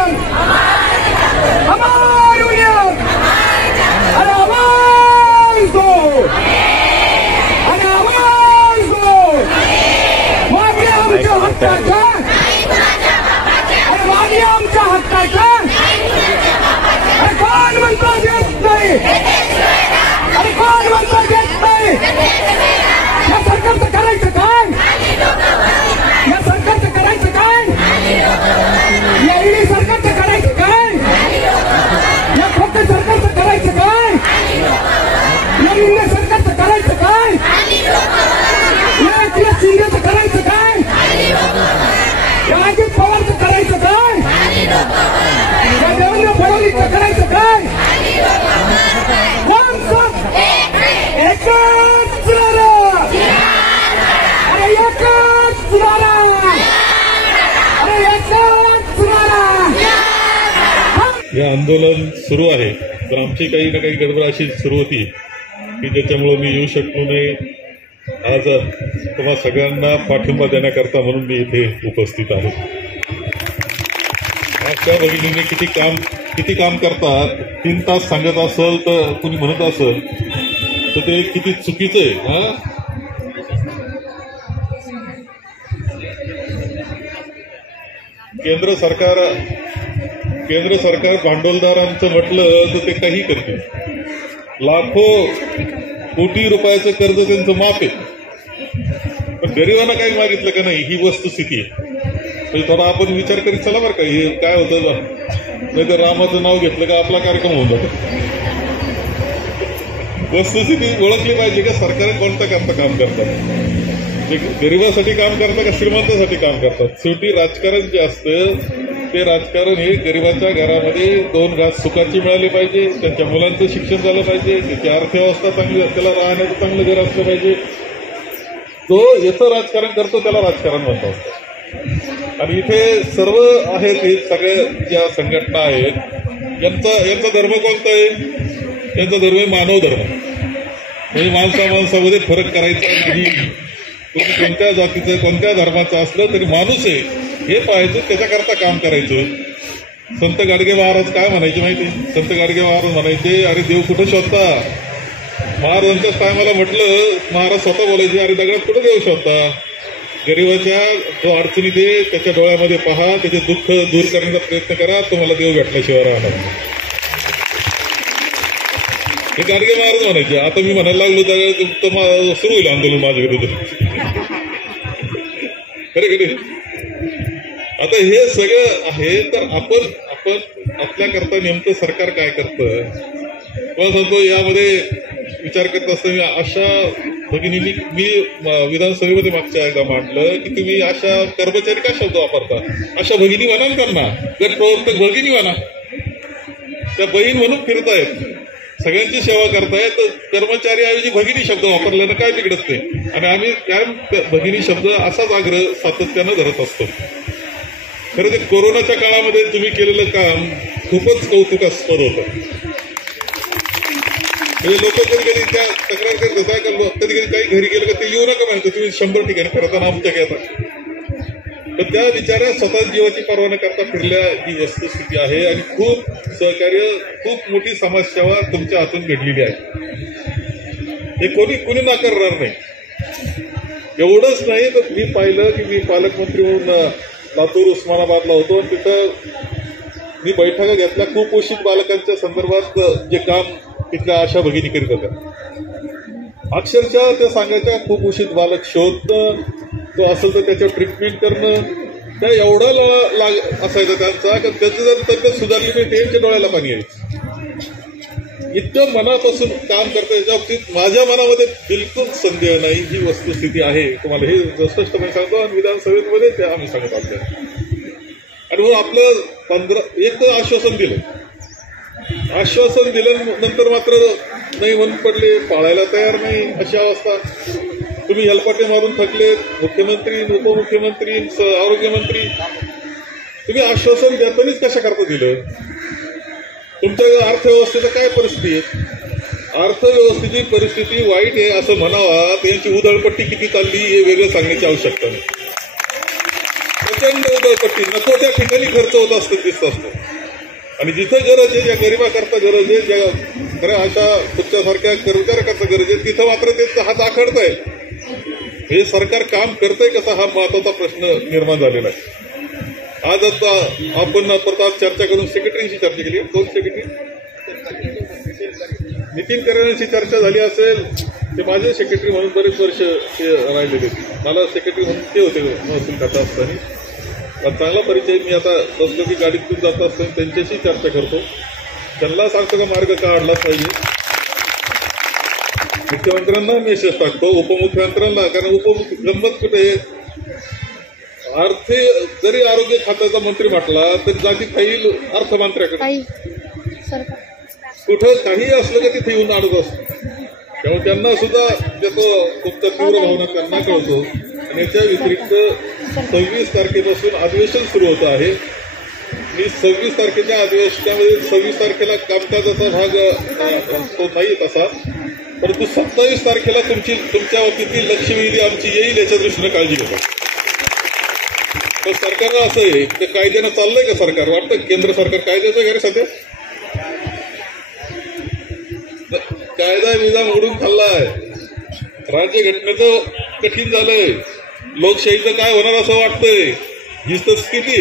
Union, हमारी union, अरे आवाज दो, अरे आवाज दो, मागे आमच्या हक्काचा, अरे मागे आमच्या हक्काचा, अरे कोण म्हणतो देत नाही, अरे कोण म्हणतो देत नाही, या सरकारचं करायचं काय, या सरकारचं करायचं काय, या ईडी सरकारचं करायचं काय, या खोटे सरकारचं करायचं काय, या इंडिया सरकारचं करायचं काय, या एकनाथ शिंदेचं करायचं काय, या अजित पवारचं करायचं काय, या देवेंद्र फडणवीसचं करायचं काय, कोण सब एकच नारा, अरे एकच नारा, अरे एकच नारा. हे आंदोलन सुरू आहे, तर आमची काही ना काही गडबड अशी सुरू होती की ज्याच्यामुळे मी येऊ शकलो नाही. आज तुम्हा सगळ्यांना पाठिंबा देण्याकरता म्हणून मी इथे उपस्थित आहे. आज त्या भगिनीने किती काम करतात, 3 तास सांगत असेल तर कुणी म्हणत असेल तर ते किती चुकीचं आहे. केंद्र सरकार भांडवलदारांचं म्हटलं तर ते काही करते. लाखो कोटी रुपयाचं कर्ज त्यांचं माफ आहे, पण गरिबांना काही मागितलं का नाही, ही वस्तुस्थिती आहे. म्हणजे थोडा आपण विचार करीत चला बरं का, हे काय होतं नाही तर रामाचं नाव घेतलं का आपला कार्यक्रम होऊन जातो. वस्तुस्थिती ओळखली पाहिजे का सरकार कोणत्या काम करतात, ते गरिबासाठी काम करतात का श्रीमंतासाठी काम करतात. शेवटी राजकारण जे असतं ते राजकारण हे गरिबाच्या घरामध्ये 2 घास सुखाची मिळाली पाहिजे, त्यांच्या मुलांचं शिक्षण झालं पाहिजे, त्याची अर्थव्यवस्था चांगली, त्याला राहण्याचं चांगलं घर असलं पाहिजे. तो याचं राजकारण करतो त्याला राजकारण म्हणतात. आणि इथे सर्व आहेत, हे सगळे ज्या संघटना आहेत यांचा धर्म कोणता आहे, त्यांचा धर्म आहे मानव धर्म. म्हणजे माणसामध्ये फरक करायचा नाही. तुम्ही कोणत्या जातीचं कोणत्या धर्माचं असलं तरी माणूस आहे हे पाहायचं, त्याच्याकरता काम करायचं. संत गाडगे महाराज काय म्हणायचे माहिती, संत गाडगे महाराज म्हणायचे अरे देव कुठं शोधता. महाराजांच्याच टायमाला म्हटलं, महाराज स्वतः बोलायचे अरे दगडात कुठं देव शोधता. गरिबाच्या जो अडचणीत आहे त्याच्या डोळ्यामध्ये पहा, त्याचे दुःख दूर करण्याचा प्रयत्न करा, तुम्हाला देव भेटल्याशिवाय राहणार. हे गाडगे महाराज म्हणायचे. आता मी म्हणायला लागलो तर सुरू होईल आंदोलन माझ्या विरुद्ध. खरे आता हे सगळं आहे, तर आपण आपल्याकरता नेमकं सरकार काय करतं मला सांगतो. यामध्ये विचार करत असताना अशा भगिनींनी मी विधानसभेमध्ये मागच्या एकदा मांडलं की तुम्ही अशा कर्मचारी का शब्द वापरता, अशा भगिनी म्हणा ना, त्यांना गट प्रवर्तक भगिनी म्हणा, त्या बहीण म्हणून फिरतायत, सगळ्यांची सेवा करतायत, कर्मचारीऐवजी भगिनी शब्द वापरल्यानं काय बिघडत नाही. आणि आम्ही काय भगिनी शब्द असाच आग्रह सातत्यानं धरत असतो. खरं ते कोरोनाच्या काळामध्ये तुम्ही केलेलं काम खूपच कौतुकास्पद होतं. म्हणजे लोक कधी कधी त्या तक्रार करतात काय कधी कधी काही घरी गेलं का ते येऊ नका म्हणतो, तुम्ही 100 ठिकाणी फिरताना आमच्या घेता. तर त्या बिचाऱ्या स्वतः जीवाची पर्वा न करता फिरल्या, ही वस्तुस्थिती आहे. आणि खूप सहकार्य, खूप मोठी समाजसेवा तुमच्या हातून घडलेली आहे, हे कोणी नाकारणार नाही. एवढंच नाही तर मी पाहिलं की मी पालकमंत्री म्हणून लातूर उस्मानाबादला होतो आणि तिथं मी बैठका घेतल्या कुपोषित बालकांच्या संदर्भात जे काम तिथल्या अशा भगिनी करीत होत्या. अक्षरशः त्या सांगायच्या कुपोषित बालक शोधणं, तो असेल तर त्याच्यावर ट्रीटमेंट करणं, त्या एवढा असायचा त्यांचा की त्याची जर तब्येत सुधारली नाही त्यांच्या डोळ्याला पाणी यायचं. इतकं मनापासून काम करतं, याच्या बाबतीत माझ्या मनामध्ये बिलकुल संदेह नाही. ही वस्तुस्थिती आहे, तुम्हाला हे स्पष्टपणे सांगतो. आणि विधानसभेमध्ये ते आम्ही सांगत आपल्याला. आणि मग आपलं एक तर आश्वासन दिल्यानंतर मात्र नाही म्हणून पडले, पाळायला तयार नाही, अशी अवस्था. तुम्ही हेलपाटे मारून थकले, मुख्यमंत्री, उपमुख्यमंत्री, आरोग्यमंत्री, तुम्ही आश्वासन देतानीच कशा करता दिलं. तुमच्या अर्थव्यवस्थेचं काय परिस्थिती आहे, अर्थव्यवस्थेची परिस्थिती वाईट आहे असं म्हणावा, त्यांची उधळपट्टी किती चालली हे वेगळं सांगण्याची आवश्यकता नाही. प्रचंड उधळपट्टी नको त्या ठिकाणी खर्च होत असतं दिसत असतो. आणि जिथं गरज आहे, ज्या गरिबाकरता गरज आहे, ज्या खऱ्या अशा तुमच्यासारख्या कर्मचाऱ्याकरता गरज आहे, तिथं मात्र त्यांचा हात आखडताय. हे सरकार काम करतंय कसा, हा महत्वाचा प्रश्न निर्माण झालेला आहे. आज आता आपण परत चर्चा करून सेक्रेटरीशी चर्चा केली. दोन सेक्रेटरी नितीन करण्यांशी चर्चा झाली असेल. ते माझे सेक्रेटरी म्हणून बरेच वर्ष ते राहिलेले. मला सेक्रेटरी म्हणून ते होते महसूल खाता असताना. चांगला परिचय. मी आता बसलो की गाडीतून जात असताना त्यांच्याशी चर्चा करतो. त्यांना सांगतो का मार्ग काढलाच पाहिजे. मुख्यमंत्र्यांना मेसेज टाकतो, उपमुख्यमंत्र्यांना. कारण गंमत कुठे आर्थिक जरी आरोग्य खात्याचा मंत्री म्हटला तरी जाती फाईल अर्थमंत्र्याकडे. कुठं काही असलं का तिथे येऊन अडत असतो. त्यामुळे त्यांना सुद्धा त्याचा तुमचा तीव्र भावना त्यांना कळतो. आणि याच्या व्यतिरिक्त 26 तारखेपासून अधिवेशन सुरू होतं आहे. मी 26 तारखेच्या अधिवेशनामध्ये 26 तारखेला कामकाजाचा भाग तो नाही तसा, परंतु 27 तारखेला तुमच्या वतीतील लक्षवेधी आमची येईल याच्या दृष्टीनं काळजी घेतो. पण सरकारला असं आहे ते कायद्यानं चाललंय का सरकार? वाटतं केंद्र सरकार कायद्याचं घरी सध्या कायदा विधा मोडून खाल्लाय. राज्यघटनेचं कठीण झालंय. लोकशाहीचं काय होणार असं वाटतंय. हीच तर स्थिती.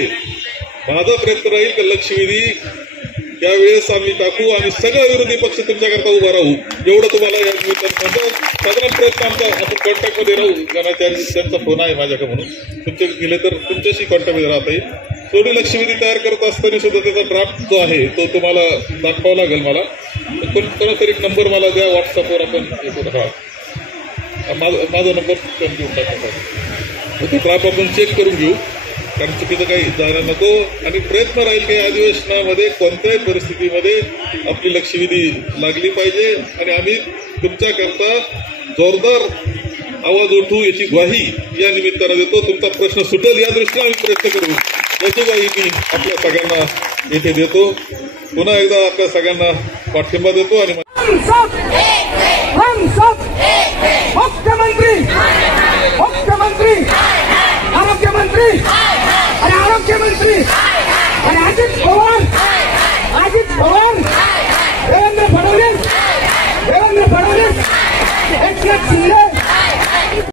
माझा प्रयत्न राहील की लक्षवेधी त्यावेळेस आम्ही टाकू आणि सगळा विरोधी पक्ष तुमच्याकरता उभा राहू. एवढं तुम्हाला या निमित्तानं साधारण प्रयत्न आमचा. आपण कॉन्टॅक्टमध्ये राहू. कारण त्यांचा फोन आहे माझ्याकडे म्हणून तुमचे गेले तर तुमच्याशी कॉन्टॅक्टमध्ये राहता येईल. थोडी लक्षवेधी तयार करत असताना सुद्धा त्याचा ड्राफ्ट जो आहे तो तुम्हाला दाखवावा लागेल मला. कोणातरी एक नंबर मला द्या व्हॉट्सअपवर. आपण माझा नंबर देऊन टाकतो. तो ड्राफ्ट आपण चेक करून घेऊ. कारण चुकीचं काही जाणं नको. आणि प्रयत्न राहील की अधिवेशनामध्ये कोणत्याही परिस्थितीमध्ये आपली लक्षवेधी लागली पाहिजे. आणि आम्ही तुमच्याकरता जोरदार आवाज उठवू याची ग्वाही या निमित्तानं देतो. तुमचा प्रश्न सुटेल या दृष्टीने आम्ही प्रयत्न करू याची ग्वाही मी आपल्या सगळ्यांना येथे देतो. पुन्हा एकदा आपल्या सगळ्यांना पाठिंबा देतो. आणि मुख्यमंत्री मुख्यमंत्री आरोग्यमंत्री आणि आरोग्यमंत्री आणि अजित पवार देवेंद्र फडणवीस एकनाथ शिंदे